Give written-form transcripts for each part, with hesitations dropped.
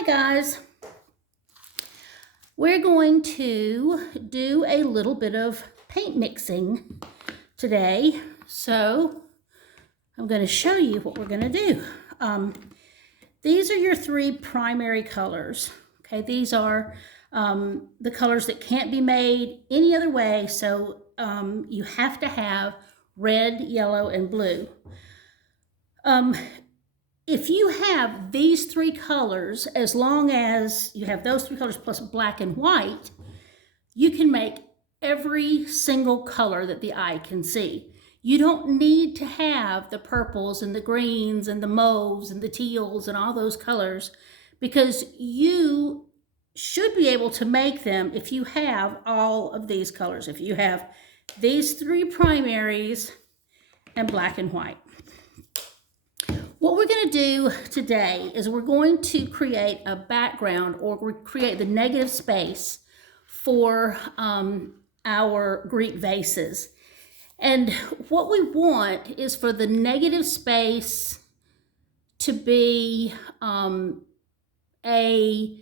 Hi guys, we're going to do a little bit of paint mixing today. So I'm going to show you what we're going to do. These are your three primary colors. Okay, these are the colors that can't be made any other way. So you have to have red, yellow, and blue. If you have these three colors, as long as you have those three colors plus black and white, you can make every single color that the eye can see. You don't need to have the purples and the greens and the mauves and the teals and all those colors, because you should be able to make them if you have all of these colors. If you have these three primaries and black and white. What we're going to do today is we're going to create a background, or create the negative space for our Greek vases. And what we want is for the negative space to be not a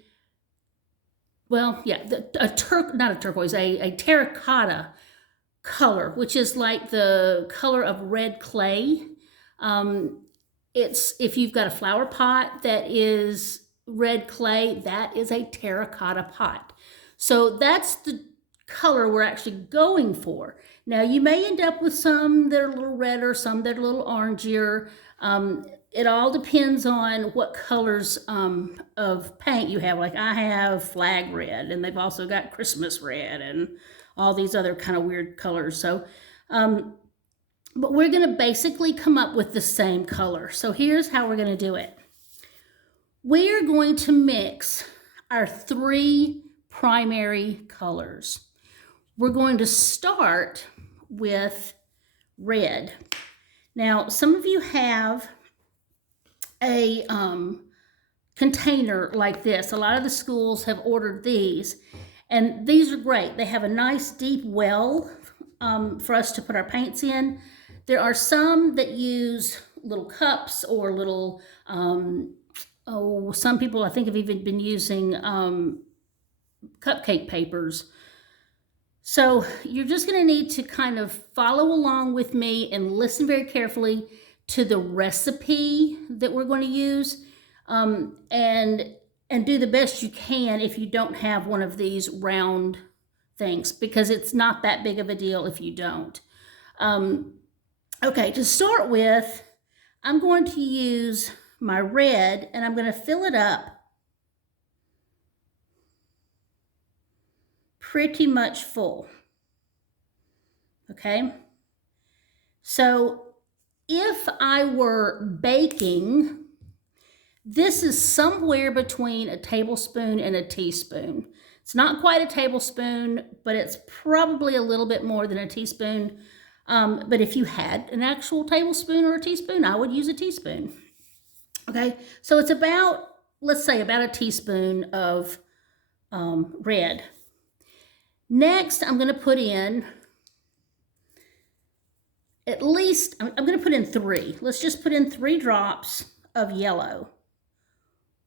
turquoise, a terracotta color, which is like the color of red clay. If you've got a flower pot that is red clay, that is a terracotta pot. So that's the color we're actually going for. Now you may end up with some that are a little redder, some that are a little orangier. It all depends on what colors of paint you have. Like I have flag red, and they've also got Christmas red and all these other kind of weird colors. So but we're going to basically come up with the same color. So here's how we're going to do it. We're going to mix our three primary colors. We're going to start with red. Now, some of you have a container like this. A lot of the schools have ordered these, and these are great. They have a nice deep well for us to put our paints in. There are some that use little cups or little, some people I think have even been using cupcake papers. So you're just going to need to kind of follow along with me and listen very carefully to the recipe that we're going to use, and do the best you can if you don't have one of these round things, because it's not that big of a deal if you don't. Okay, to start with, I'm going to use my red, and I'm going to fill it up pretty much full. Okay, so if I were baking, this is somewhere between a tablespoon and a teaspoon. It's not quite a tablespoon, but it's probably a little bit more than a teaspoon. But if you had an actual tablespoon or a teaspoon, I would use a teaspoon. Okay, so it's about, let's say, about a teaspoon of red. Next, I'm going to put in at least, I'm going to put in 3. Let's just put in 3 drops of yellow.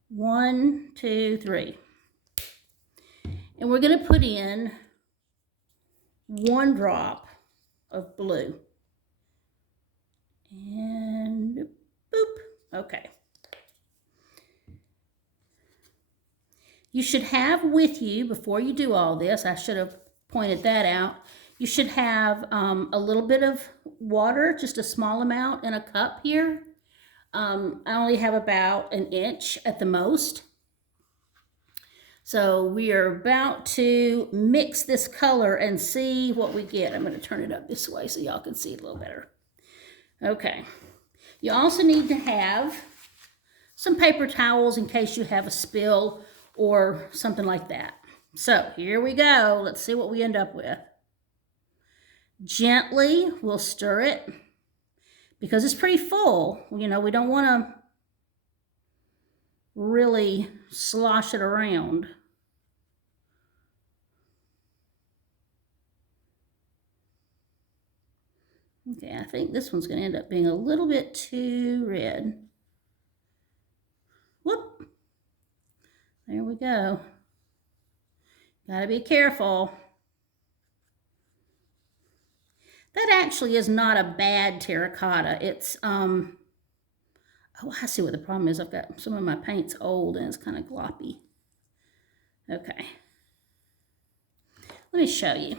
1, 2, 3. And we're going to put in 1 drop of blue. And boop. Okay. You should have with you, before you do all this, I should have pointed that out, you should have a little bit of water, just a small amount in a cup here. I only have about 1 inch at the most. So we are about to mix this color and see what we get. I'm going to turn it up this way so y'all can see it a little better. Okay. You also need to have some paper towels in case you have a spill or something like that. So here we go. Let's see what we end up with. Gently, we'll stir it because it's pretty full. You know, we don't want to really slosh it around. Okay, I think this one's going to end up being a little bit too red. Whoop. we go. Gotta be careful. That actually is not a bad terracotta. It's, oh, I see what the problem is. I've got some of my paint's old and it's kind of gloppy. Okay. Let me show you.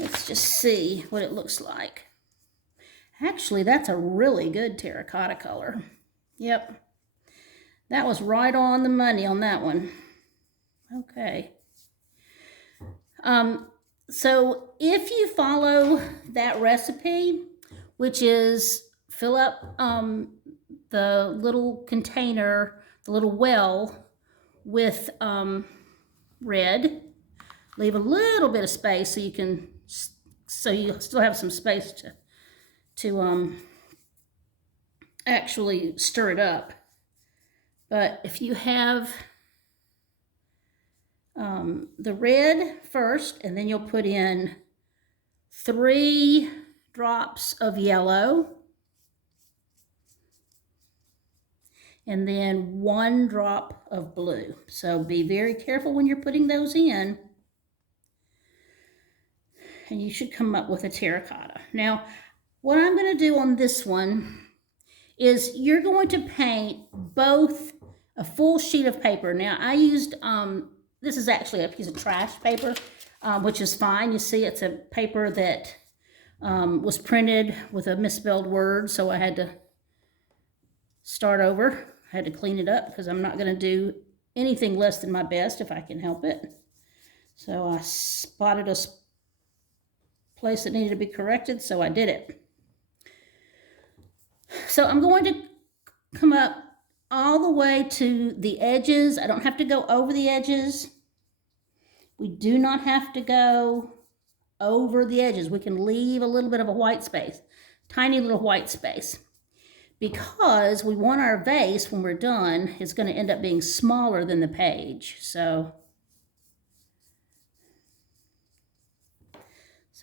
Let's just see what it looks like. Actually, that's a really good terracotta color. Yep. That was right on the money on that one. Okay. So if you follow that recipe, which is fill up the little container, the little well with red, leave a little bit of space so you still have some space to actually stir it up. But if you have the red first, and then you'll put in 3 drops of yellow, and then 1 drop of blue. So be very careful when you're putting those in, and you should come up with a terracotta. Now, what I'm going to do on this one is you're going to paint both a full sheet of paper. Now, I used, this is actually a piece of trash paper, which is fine. You see, it's a paper that was printed with a misspelled word, so I had to start over. I had to clean it up because I'm not going to do anything less than my best if I can help it. So I spotted a place that needed to be corrected, so I did it. So I'm going to come up all the way to the edges. I don't have to go over the edges. We do not have to go over the edges. We can leave a little bit of a white space, tiny little white space, because we want our vase, when we're done, is going to end up being smaller than the page. So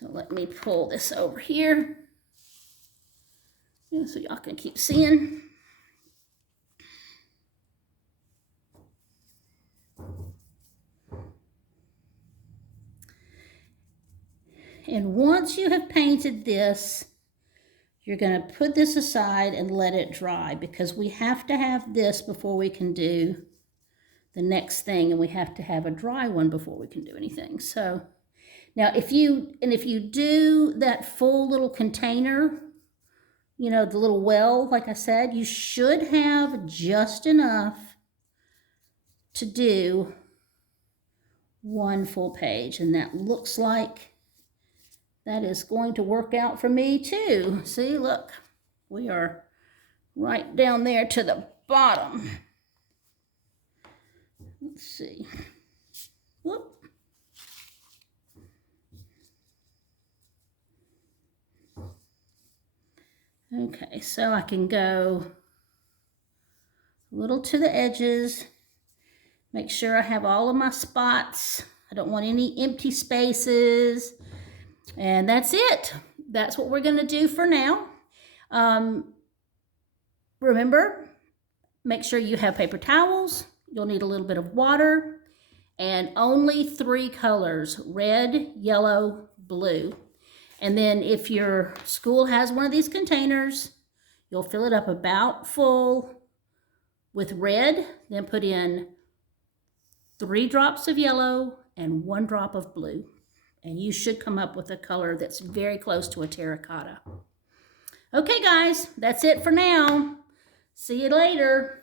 let me pull this over here so y'all can keep seeing. And once you have painted this, you're going to put this aside and let it dry, because we have to have this before we can do the next thing, and we have to have a dry one before we can do anything. So now if you do that full little container, you know, the little well, like I said, you should have just enough to do 1 full page, and that looks like that is going to work out for me too. See, look, we are right down there to the bottom. Let's see. Whoop. Okay, so I can go a little to the edges, make sure I have all of my spots. I don't want any empty spaces. And that's it. That's what we're going to do for now. Remember, make sure you have paper towels. You'll need a little bit of water, and only 3 colors: red, yellow, blue. And then if your school has one of these containers, you'll fill it up about full with red, then put in 3 drops of yellow and 1 drop of blue. And you should come up with a color that's very close to a terracotta. Okay, guys, that's it for now. See you later.